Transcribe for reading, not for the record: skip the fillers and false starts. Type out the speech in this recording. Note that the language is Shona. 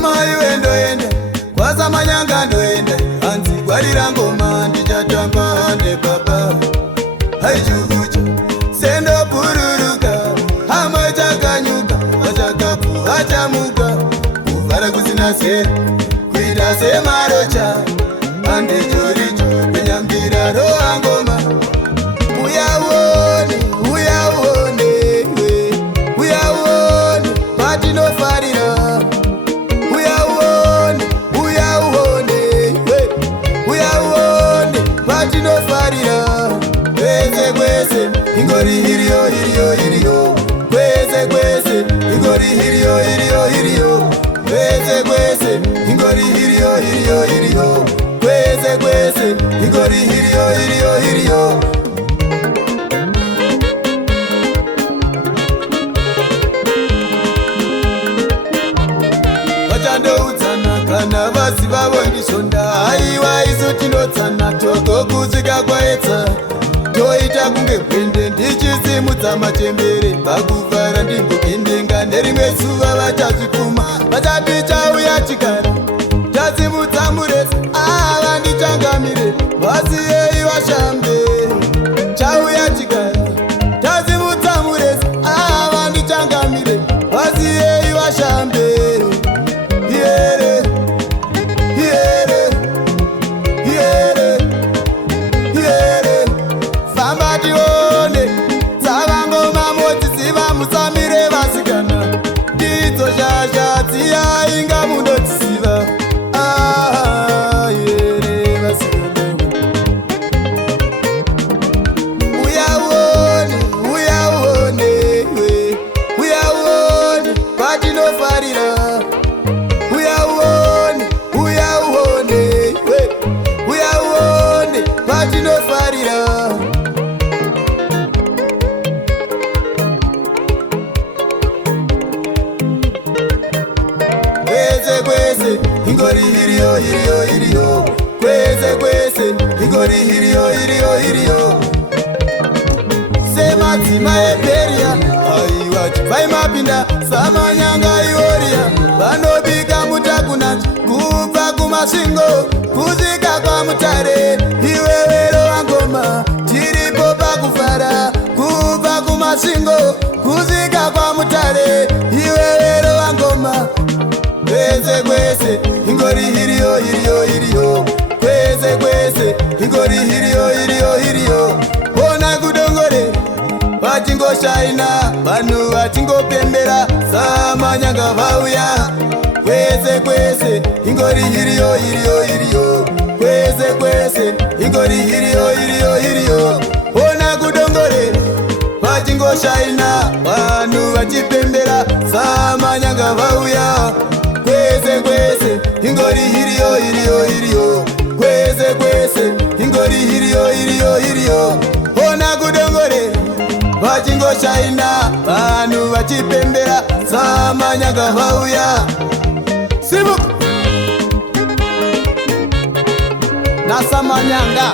kwamai wendoenda kwasamanyanga ndoenda hanzi gwarira ngoma ndichatamba ndebaba haichukucha sendopururuka hama chakanyuka vachakapu vachamuka kuvhara kusina sera kuita semarocha andechoricho kunyambira roangoma uyaone patinofarira uyaone patinofarira kwese kwese ingori hiriyo kwese ingori hiriyo kwese kwese ingori hiriyo kwese ingori hiriyo vachandoudzana kana vasi vavondishonda haiwa isu tinotsana togokuzvika kwaedza toita kunge gwende ndichisimudza machembere pakuvhara ndimbopindenga nerimwe zuva vachazvikuma vachati chauya chigara chasimudza mureza ava ndichangamire vasiyei vashambe chauya chigara chasimudza mureza ava ndichangamire vasiyei vashambe fambatione dzavangoma modziziva musamire vasikana ndidzo shasha dziyainga mundodziziva yere vasikana uyaone patinofarira uyaone patinofarira kwese ingori hiriyo kwese ingori hiriyo semadzima eperia aiwa vaimapinda samanyanga ioriya vanobika mutakunanzi kubva kumasvingo kusvika kwamutare iwewero wangoma tiripo pakuvhara kubva kumasvingo kusvika kwamutare iwewero wangoma kwese ingori hiriyo kwese ingori hiriyo ona kudongore vachingoshaina vanhu vachingopembera samanyanga vauya kwese ingori hiriyo kwese ingori hiriyo ona kudongore vachingoshaina vanhu vachipembera samanyanga vauya kwese ingori hiriyo kwese ingori hiriyo ona kudongore vachingoshaina vanhu vachipembera samanyanga vauya simuka nasamanyanga